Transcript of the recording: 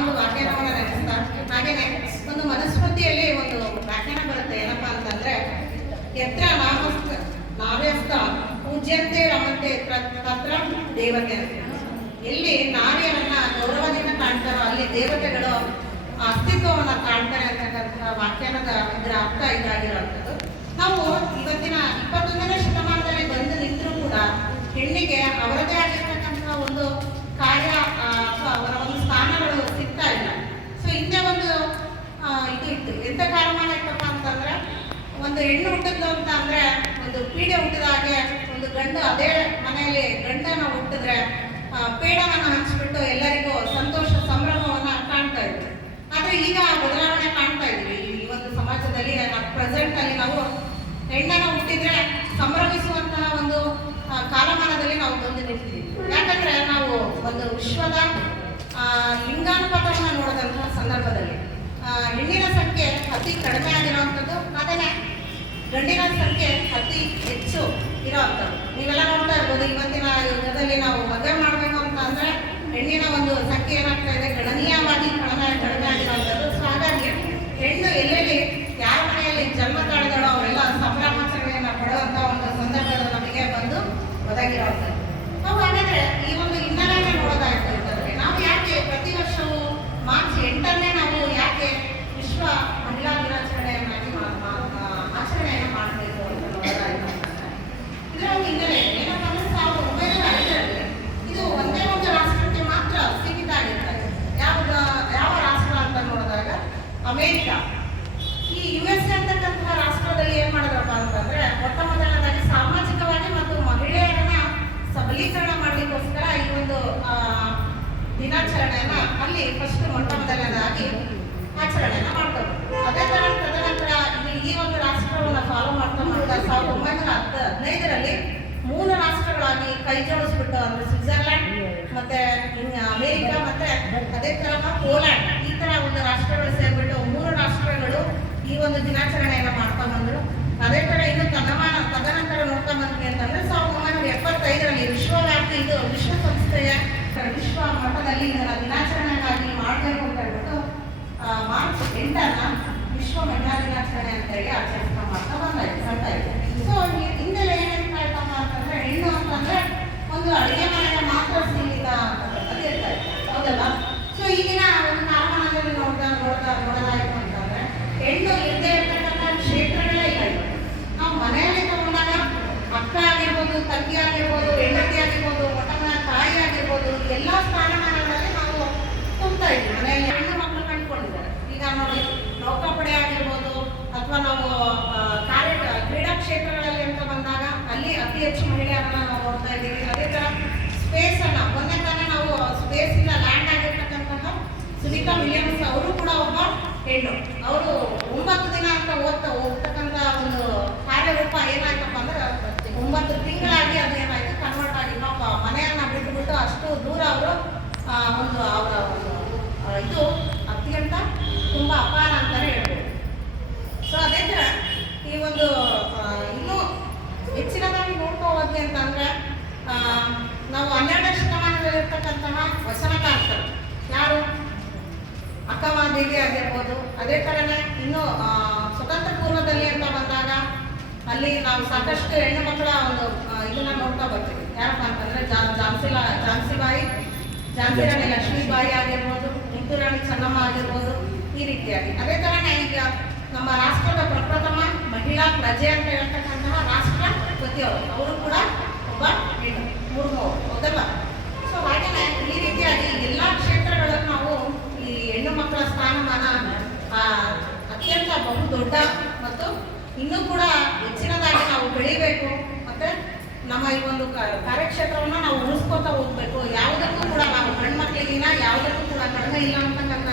ಒಂದು ವ್ಯಾಖ್ಯಾನವನ್ನು ನಡೆಸ್ತಾ ಹಾಗೇನೆ ಒಂದು ಮನುಸ್ಮೃತಿಯಲ್ಲಿ ಒಂದು ವ್ಯಾಖ್ಯಾನ ಬರುತ್ತೆ, ಏನಪ್ಪ ಅಂತಂದ್ರೆ ಎತ್ತರ ನಾಮಸ್ತ ನಾವ್ಯಸ್ತ ಪೂಜ್ಯಂತೆ ರಮಂತೆ ತ್ರ- ತತ್ರ ದೇವತೆ ಎಲ್ಲಿ ನಾರಿಯರನ್ನ ಗೌರವದಿಂದ ಕಾಣ್ತಾರೋ, ಅಲ್ಲಿ ದೇವತೆಗಳು ಅಸ್ತಿತ್ವವನ್ನ ಕಾಣ್ತಾರೆ ಅಂತಕ್ಕಂಥ ವ್ಯಾಖ್ಯಾನದ ಇದರ ಅರ್ಥ ಇದಾಗಿರುವಂಥದ್ದು ನಾವು ಇವತ್ತಿನ ಇಪ್ಪತ್ತೊಂದನೇ ಶತಮಾನದಲ್ಲಿ ಬಂದು ನಿಂತರೂ ಕೂಡ, ಹೆಣ್ಣಿಗೆ ಅವರದೇ ಆಗಿರ್ತಕ್ಕಂಥ ಒಂದು ಕಾರ್ಯ ಆ, ಅಥವಾ ಅವರ ಸ್ಥಾನಗಳು ಸಿಗ್ತಾ ಇಲ್ಲ. ಸೊ ಹಿಂದೆ ಒಂದು ಇದು ಇತ್ತು. ಎಂಥ ಕಾರಣ ಇತ್ತಪ್ಪ ಅಂತಂದ್ರೆ, ಒಂದು ಹೆಣ್ಣು ಹುಟ್ಟಿದ್ಲು ಅಂತ ಅಂದ್ರೆ, ಒಂದು ಪೀಡೆ ಹುಟ್ಟಿದ ಹಾಗೆ ಒಂದು ಗಂಡು ಅದೇ ಮನೆಯಲ್ಲಿ ಗಂಡನ ಹುಟ್ಟಿದ್ರೆ ಪೇಡವನ್ನು ಹಂಚಿಬಿಟ್ಟು ಎಲ್ಲರಿಗೂ ಸಂತೋಷ, ಸಂಭ್ರಮವನ್ನ ಕಾಣ್ತಾ ಇತ್ತು. ಆದರೆ ಈಗ ಬದಲಾವಣೆ ಕಾಣ್ತಾ ಇದ್ವಿ. ಈ ಒಂದು ಸಮಾಜದಲ್ಲಿ ಪ್ರೆಸೆಂಟ್ ಅಲ್ಲಿ ನಾವು ಹೆಣ್ಣನ್ನು ಹುಟ್ಟಿದ್ರೆ ಸಂಭ್ರಮಿಸುವಂತಹ ಒಂದು ಕಾಲಮಾನದಲ್ಲಿ ನಾವು ಬಂದು ನಿಂತಿದ್ದೀವಿ ಯಾಕಂದ್ರೆ ನಾವು ಒಂದು ವಿಶ್ವದ ಲಿಂಗಾನುಪಾತವನ್ನ ನೋಡಿದಂತಹ ಸಂದರ್ಭದಲ್ಲಿ ಹೆಣ್ಣಿನ ಸಂಖ್ಯೆ ಅತಿ ಕಡಿಮೆ ಆಗಿರುವಂಥದ್ದು ಅದನ್ನೇ ಗಂಡಿನ ಸಂಖ್ಯೆ ಅತಿ ಹೆಚ್ಚು ಇರೋವಂಥದ್ದು. ನೀವೆಲ್ಲ ನೋಡ್ತಾ ಇರ್ಬೋದು, ಇವತ್ತಿನ ಯುಗದಲ್ಲಿ ನಾವು ಮದುವೆ ಮಾಡಬೇಕು ಅಂತ ಅಂದ್ರೆ ಹೆಣ್ಣಿನ ಒಂದು ಸಂಖ್ಯೆ ಏನಾಗ್ತಾ ಇದೆ? ಗಣನೀಯವಾಗಿ ಕಡಿಮೆ ಕಡಿಮೆ ಆಗಿರುವಂಥದ್ದು. ಸೊ ಹಾಗಾಗಿ ಹೆಣ್ಣು ಎಲ್ಲೆಲ್ಲಿ, ಯಾರ ಮನೆಯಲ್ಲಿ ಜನ್ಮ ತಾಳಿದಳೋ ಅವರೆಲ್ಲ ಸಂಭ್ರಮಾಚರಣೆಯನ್ನು ಪಡುವಂಥ ಒಂದು ಸಂದರ್ಭದಲ್ಲಿ ನಮಗೆ ಬಂದು ಒದಗಿರುವಂಥದ್ದು. ನಾವು ಹಾಗಾದ್ರೆ ಈ ಒಂದು ಹಿನ್ನೆಲೆಯನ್ನು ನೋಡೋದಾಯ್ತು ಅಂತಂದ್ರೆ ನಾವು ಯಾಕೆ ಪ್ರತಿ ವರ್ಷವೂ ಮಾರ್ಚ್ ಎಂಟನ್ನೇ ನಾವು ಯಾಕೆ ವಿಶ್ವ ಮಹಿಳಾ ದಿನಾಚರಣೆಯನ್ನಾಗಿ ಮಾ- ಮಾ- ಮಾ- ಆಚರಣೆಯನ್ನು ಮಾಡಬೇಕು ಅಂತ ನೋಡೋದಾಯ್ತು ಅಂತಂದ್ರೆ ಇದರ ಒಂದು ಹಿನ್ನೆಲೆ ಏನಪ್ಪ ಅಂದ್ರೆ ಸಾವಿರದ ಒಂಬೈನೂರ ಐದರಲ್ಲಿ ಇದು ಒಂದೇ ಒಂದು ರಾಷ್ಟ್ರಕ್ಕೆ ಮಾತ್ರ ಸೀಮಿತ ಆಗಿರ್ತದೆ ಯಾವ್ದು ಯಾವ ರಾಷ್ಟ್ರ ಅಂತ ನೋಡಿದಾಗ ಅಮೇರಿಕ ಈ ಯು ಎಸ್ ಎ ಅಂತಕ್ಕಂತಹ ರಾಷ್ಟ್ರದಲ್ಲಿ ಏನ್ ಮಾಡಿದ್ರಪ್ಪ ಅಂತಂದ್ರೆ ಮೊಟ್ಟ ಮೊದಲನೇದಾಗಿ ಸಾಮಾಜಿಕವಾಗಿ ಮತ್ತು ಮಹಿಳೆಯರನ್ನ ಸಬಲೀಕರಣ ಮಾಡ್ಲಿಕ್ಕೋಸ್ಕರ ಈ ಒಂದು ಆ, ದಿನಾಚರಣೆಯನ್ನ ಅಲ್ಲಿ ಫಸ್ಟ್ ಮೊಟ್ಟ ಮೊದಲನೇದಾಗಿ ಆಚರಣೆಯನ್ನ ಮಾಡ್ತಾರೆ. ಅದೇ ತರ ತದನಂತರ ಈ ಒಂದು ರಾಷ್ಟ್ರವನ್ನ ಫಾಲೋ ಮಾಡ್ತಾ ಮಾಡ್ತಾ ಸಾವಿರದ ಒಂಬೈನೂರ ಹತ್ತು ಹದಿನೈದರಲ್ಲಿ ಮೂರು ರಾಷ್ಟ್ರಗಳಾಗಿ ಕೈ ಜೋಡಿಸ್ಬಿಟ್ಟು ಅಂದ್ರೆ ಸ್ವಿಟ್ಜರ್ಲ್ಯಾಂಡ್ ಮತ್ತೆ ಅಮೆರಿಕ, ಮತ್ತೆ ಅದೇ ತರಹ ಪೋಲ್ಯಾಂಡ್. ಈ ತರ ಒಂದು ರಾಷ್ಟ್ರಗಳು ಸೇರ್ಬಿಟ್ಟು ಮೂರು ರಾಷ್ಟ್ರಗಳು ಈ ಒಂದು ದಿನಾಚರಣೆಯನ್ನ ಮಾಡ್ತಾ ಬಂದ್ರು. ಅದೇ ತರ ಇನ್ನು ತದಮಾನ ತದನಂತರ ನೋಡ್ತಾ ಬಂದ್ವಿ ಅಂತಂದ್ರೆ ಸಾವಿರದ ಒಂಬೈನೂರ ಎಪ್ಪತ್ತೈದರಲ್ಲಿ ವಿಶ್ವವ್ಯಾಪಿ ಇದು ವಿಶ್ವಸಂಸ್ಥೆಯ ವಿಶ್ವ ಮಟ್ಟದಲ್ಲಿ ಇದನ್ನ ದಿನಾಚರಣೆಗಾಗಿ ಮಾಡಬೇಕು ಅಂತ ಹೇಳ್ಬಿಟ್ಟು ಆ, ಮಾರ್ಚ್ ಎಂಟನ್ನ ವಿಶ್ವ ಮಹಿಳಾ ದಿನಾಚರಣೆ ಅಂತ ಹೇಳಿ ಆಚರಿಸ್ತಾ ಮಾಡ್ತಾ ಬಂದಾಯ್ತು ಬರ್ತಾ ಇದೆ ಸೊ ಹಿಂದೆಲ್ಲ ಏನೇನು ಆಯ್ತಪ್ಪ ಅಂತಂದ್ರೆ, ಹೆಣ್ಣು ಅಂತಂದ್ರೆ ಒಂದು ಅಡುಗೆ ಮನೆಗೆ ಮಾತ್ರ ಸೀಮಿತ ಅಂತ ಇರ್ತಾ ಇತ್ತು ಹೌದಲ್ಲ ಸೊ ಈಗಿನ ಒಂದು ಕಾಲಮಾನದಲ್ಲಿ ನೋಡ್ತಾ ನೋಡ್ತಾ ನೋಡೋದಾಯ್ತು ಅಂತಂದ್ರೆ, ಹೆಣ್ಣು ಇಲ್ಲದೆ ಇರ್ತಕ್ಕಂಥ ಕ್ಷೇತ್ರಗಳೇ ಇಲ್ಲ ನಾವು ಮನೆಯಲ್ಲಿ ತಗೊಂಡಾಗ ಅಕ್ಕ ಆಗಿರ್ಬೋದು, ತಂಗಿ ಆಗಿರ್ಬೋದು ಮೊಟ್ಟಮೊದಲ ತಾಯಿ ಆಗಿರ್ಬೋದು ಎಲ್ಲಾ ಸ್ಥಾನಮಾನಗಳಲ್ಲಿ ನಾವು ತುಂಬ್ತಾ ಇದ್ವಿ ಮನೆಯಲ್ಲಿ ಹೆಣ್ಣು ಮಕ್ಕಳು ಕಂಡುಕೊಂಡಿದ್ದಾರೆ ಈಗ ನೋಡಿ ನೌಕಾಪಡೆ ಆಗಿರ್ಬೋದು ಅಥವಾ ನಾವು ಕಾರ್ಯ, ಕ್ರೀಡಾ ಕ್ಷೇತ್ರಗಳಲ್ಲಿ ಅಂತ ಬಂದಾಗ ಅಲ್ಲಿ ಅತಿ ಹೆಚ್ಚು ಮಹಿಳೆಯರನ್ನ ನಾವು ನೋಡ್ತಾ ಇದ್ದೀವಿ. ಅದೇ ಥರ ಸ್ಪೇಸ್ ಅನ್ನ, ಮೊನ್ನೆ ತಾನೇ ನಾವು ಸ್ಪೇಸ್ ಇಂದ ಲ್ಯಾಂಡ್ ಆಗಿರ್ತಕ್ಕಂತಹ ಸುನೀತಾ ವಿಲಿಯಮ್ಸ್ ಅವರು ಕೂಡ ಒಬ್ಬ ಹೆಣ್ಣು. ಅವರು ಒಂಬತ್ತು ದಿನ ಅಂತ ಓದ್ತಾ ಹೋಗ್ತಕ್ಕಂಥ ಒಂದು ಕಾರ್ಯರೂಪ ಏನಾಯ್ತಪ್ಪ ಅಂದ್ರೆ, ಒಂಬತ್ತು ತಿಂಗಳಾಗಿ ಅದು ಏನಾಯ್ತು ಕನ್ವರ್ಟ್ ಆಗಿ ಪಾಪ ಮನೆಯನ್ನ ಬಿಟ್ಟುಬಿಟ್ಟು ಅಷ್ಟು ದೂರ ಅವರು ಒಂದು ಅವರ ಒಂದು ಇದು ಅತ್ಯಂತ ತುಂಬಾ ಅಪಾರ ಅಂತಾನೆ ಹೇಳ್ಬೋದು ಸೊ ಅದೇ ಥರ ಈ ಒಂದು ಇನ್ನೂ ಹೆಚ್ಚಿನದಾಗಿ ನೋಡ್ತಾ ಹೋದ್ವಿ ಅಂತಂದ್ರೆ ನಾವು ಹನ್ನೆರಡನೇ ಶತಮಾನದಲ್ಲಿರ್ತಕ್ಕಂತಹ ವಚನಕಾರ್ತರು ಯಾರು? ಅಕ್ಕಮಹಾದೇವಿ ಆಗಿರ್ಬೋದು. ಅದೇ ಥರನೇ ಇನ್ನೂ ಸ್ವತಂತ್ರ ಪೂರ್ವದಲ್ಲಿ ಅಂತ ಬಂದಾಗ ಅಲ್ಲಿ ನಾವು ಸಾಕಷ್ಟು ಹೆಣ್ಣು ಮಕ್ಕಳ ಒಂದು ಇದನ್ನ ನೋಡ್ತಾ ಬರ್ತೀವಿ. ಯಾರಪ್ಪ ಅಂತಂದ್ರೆ ಜಾ- ಝಾನ್ಸಿ ಲಾ- ಝಾನ್ಸಿ ರಾಣಿ ಲಕ್ಷ್ಮೀಬಾಯಿ ಆಗಿರ್ಬೋದು ಕಿತ್ತೂರು ರಾಣಿ ಆಗಿರ್ಬೋದು, ಈ ರೀತಿಯಾಗಿ. ಅದೇ ಥರನೇ ಈಗ ನಮ್ಮ ರಾಷ್ಟ್ರದ ಪ್ರಪ್ರಥಮ ಮಹಿಳಾ ಪ್ರಜೆ ಅಂತ ಹೇಳ್ತಕ್ಕಂತಹ ರಾಷ್ಟ್ರಪತಿಯವರು ಅವರು. ಕೂಡ ಒಬ್ಬ ಮುರ್ಮು ಹೌದಲ್ಲ ಸೊ ಹಾಗೇನೆ ಈ ರೀತಿಯಾಗಿ ಎಲ್ಲ ಕ್ಷೇತ್ರಗಳಲ್ಲೂ ನಾವು ಈ ಹೆಣ್ಣು ಮಕ್ಕಳ ಸ್ಥಾನಮಾನ ಅತ್ಯಂತ ಬಹು ದೊಡ್ಡ ಮತ್ತು ಇನ್ನೂ ಕೂಡ ಹೆಚ್ಚಿನದಾಗಿ ನಾವು ಬೆಳಿಬೇಕು ಮತ್ತೆ ನಮ್ಮ ಈ ಒಂದು ಕಾರ್ಯಕ್ಷೇತ್ರವನ್ನು ನಾವು ಉಳಿಸ್ಕೊತಾ ಹೋಗ್ಬೇಕು. ಯಾವುದಕ್ಕೂ ಕೂಡ ನಾವು ಹೆಣ್ಮಕ್ಳಿಗಿನ ಯಾವುದಕ್ಕೂ ಕೂಡ ಕಡಿಮೆ ಇಲ್ಲ ಅಂತಕ್ಕಂಥ